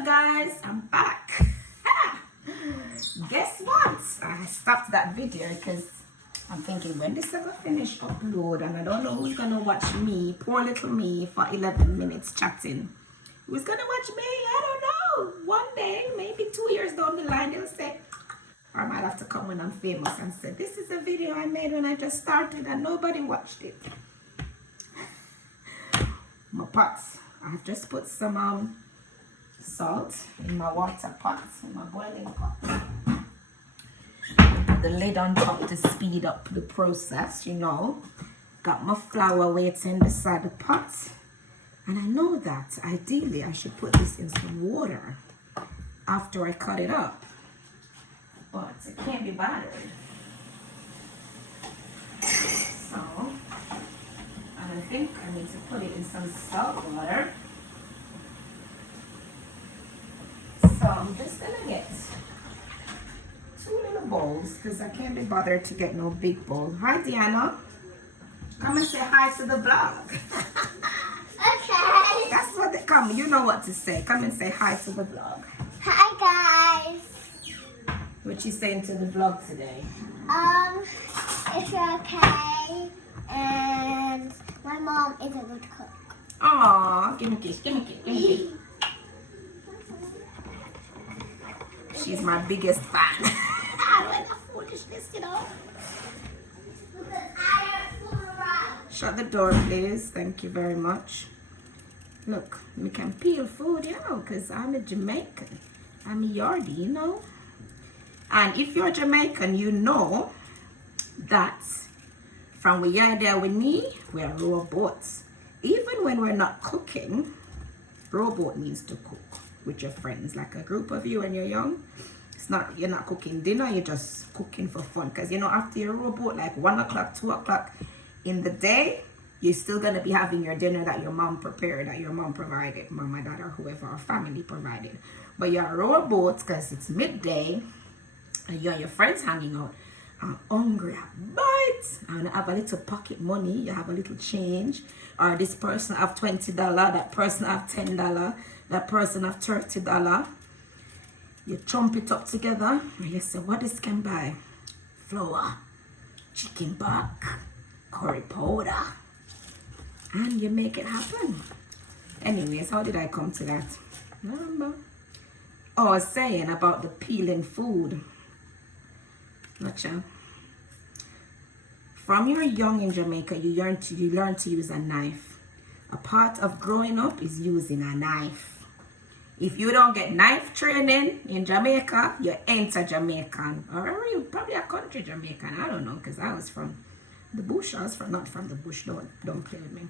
up, guys? I'm back. Guess what? I stopped that video because I'm thinking when this is gonna finish upload, and I don't know who's gonna watch me, poor little me, for 11 minutes chatting. Who's gonna watch me? I don't know. One day, maybe 2 years down the line, they'll say, or I might have to come when I'm famous and say, this is a video I made when I just started and nobody watched it. My pots. I've just put some salt in my water pot, in my boiling pot. Put the lid on top to speed up the process, you know. Got my flour waiting beside the pot. And I know that ideally I should put this in some water after I cut it up. But it can't be battered. So, and I think I need to put it in some salt water. So I'm just gonna get 2 little bowls because I can't be bothered to get no big bowl. Hi Deanna. Come and say hi to the vlog. Okay. That's what they come. You know what to say. Come and say hi to the vlog. Hi guys. What you saying to the vlog today? It's okay. And my mom is a good cook. Aw, give me a kiss, give me a kiss, give me a kiss. She's my biggest fan. I like the foolishness, you know. Shut the door, please. Thank you very much. Look, we can peel food, you know, because I'm a Jamaican. I'm a yardie, you know. And if you're Jamaican, you know that from we are there with me, we're robots. Even when we're not cooking, robot means to cook with your friends, like a group of you when you're young. You're not cooking dinner, you're just cooking for fun. Because you know, after your robot, like 1 o'clock, 2 o'clock in the day, you're still gonna be having your dinner that your mom prepared, that your mom provided, mom or dad or whoever, or family provided. But you're a robot because it's midday and you and your friends hanging out. I'm hungry, I bite, and I have a little pocket money, you have a little change, or this person have $20, that person have $10, that person have $30. You chomp it up together and you say, what this can buy? Flour, chicken back, curry powder, and you make it happen. Anyways, how did I come to that? Remember? Oh, I was saying about the peeling food. Gotcha. From you're young in Jamaica, you learn to use a knife. A part of growing up is using a knife. If you don't get knife training in Jamaica, you ain't a Jamaican, or probably a country Jamaican. I don't know, because I was from the bush. I was from, not from the bush. Don't play with me.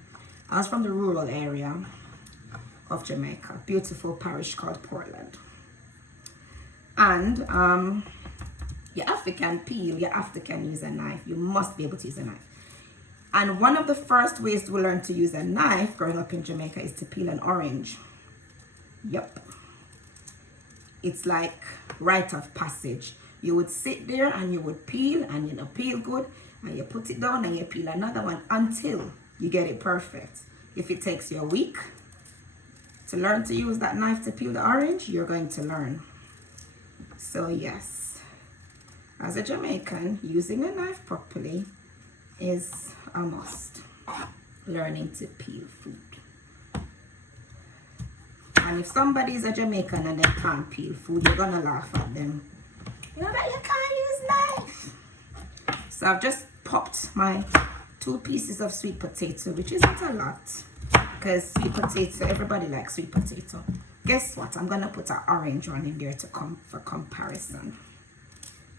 I was from the rural area of Jamaica, beautiful parish called Portland. And you can peel, you can use a knife. You must be able to use a knife. And one of the first ways to learn to use a knife growing up in Jamaica is to peel an orange. Yep. It's like rite of passage. You would sit there and you would peel, and you know, peel good, and you put it down and you peel another one until you get it perfect. If it takes you a week to learn to use that knife to peel the orange, you're going to learn. So yes, as a Jamaican, using a knife properly is a must. Learning to peel food. And if somebody is a Jamaican and they can't peel food, you're gonna laugh at them. You know that you can't use knife. So I've just popped my 2 pieces of sweet potato, which isn't a lot, because sweet potato, everybody likes sweet potato. Guess what? I'm gonna put an orange one in there for comparison.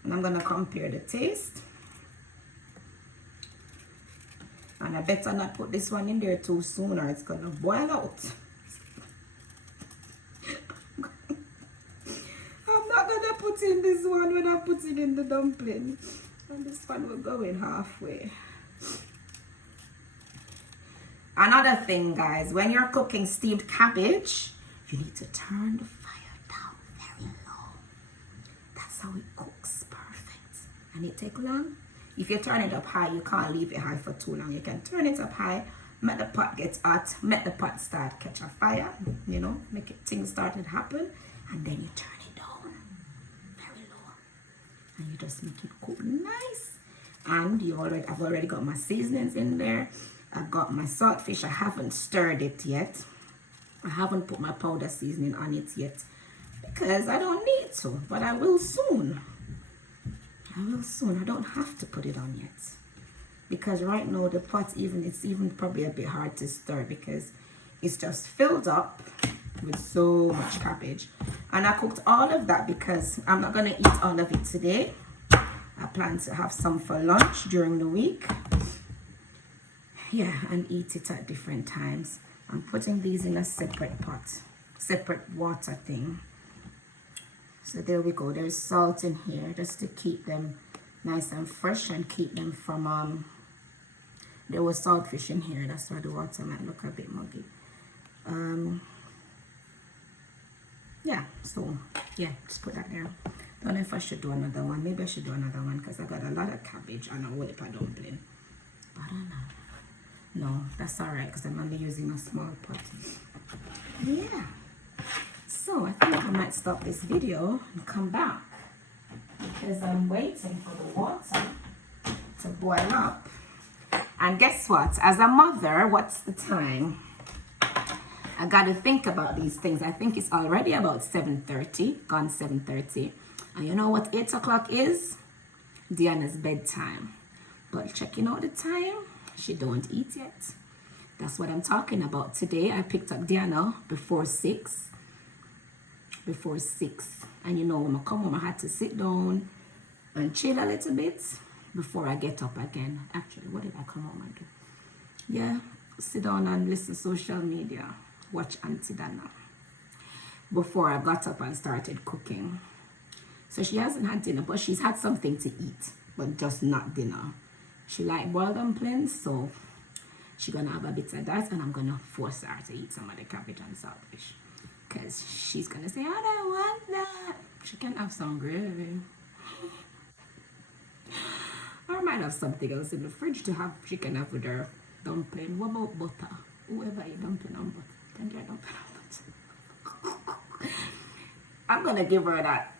And I'm gonna compare the taste. And I better not put this one in there too soon or it's gonna boil out. I'm not gonna put in this one when I put it in the dumpling. And this one will go in halfway. Another thing, guys, when you're cooking steamed cabbage, you need to turn the fire down very low. That's how it cooks perfect. And it takes long. If you turn it up high, you can't leave it high for too long. You can turn it up high, make the pot get hot, make the pot start catch a fire, you know, make it things started happen, and then you turn it down very low, and you just make it cook nice. And I've already got my seasonings in there. I've got my saltfish. I haven't stirred it yet. I haven't put my powder seasoning on it yet because I don't need to, but I will soon. I don't have to put it on yet because right now the pot it's even probably a bit hard to stir because it's just filled up with so much cabbage. And I cooked all of that because I'm not going to eat all of it today. I plan to have some for lunch during the week. Yeah, and eat it at different times. I'm putting these in a separate pot, separate water thing. So there we go. There's salt in here just to keep them nice and fresh and keep them from there was saltfish in here. That's why the water might look a bit muggy. Yeah, so yeah, just put that there. Don't know if I should do another one. Maybe I should do another one because I got a lot of cabbage and a whole heap of dumpling. But I don't know. No, that's all right because I'm only using a small pot. Yeah. So I think I might stop this video and come back because I'm waiting for the water to boil up. And guess what? As a mother, what's the time? I got to think about these things. I think it's already about 7:30, gone 7:30. And you know what 8 o'clock is? Diana's bedtime. But checking out the time, she don't eat yet. That's what I'm talking about. Today I picked up Diana before 6. And you know, when I come home I had to sit down and chill a little bit before I get up again. Actually, what did I come home and do? Yeah, sit down and listen to social media, watch Auntie Dana before I got up and started cooking. So she hasn't had dinner, but she's had something to eat, but just not dinner. She like boiled dumplings, so she's gonna have a bit of that, and I'm gonna force her to eat some of the cabbage and saltfish because she's gonna say, I don't want that. She can have some gravy. Or I might have something else in the fridge to have. She can have with her dumpling. What about butter? Whoever eat dumpling on butter, can get dumpling on butter. I'm gonna give her that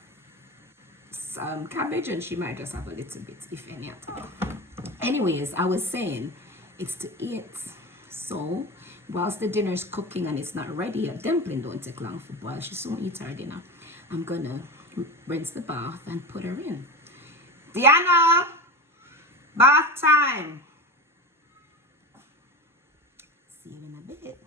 cabbage, and she might just have a little bit, if any at all. Anyways, I was saying it's to eat. So whilst the dinner is cooking and it's not ready, a dumpling don't take long for boil. She soon eat her dinner. I'm gonna rinse the bath and put her in. Diana, bath time. See you in a bit.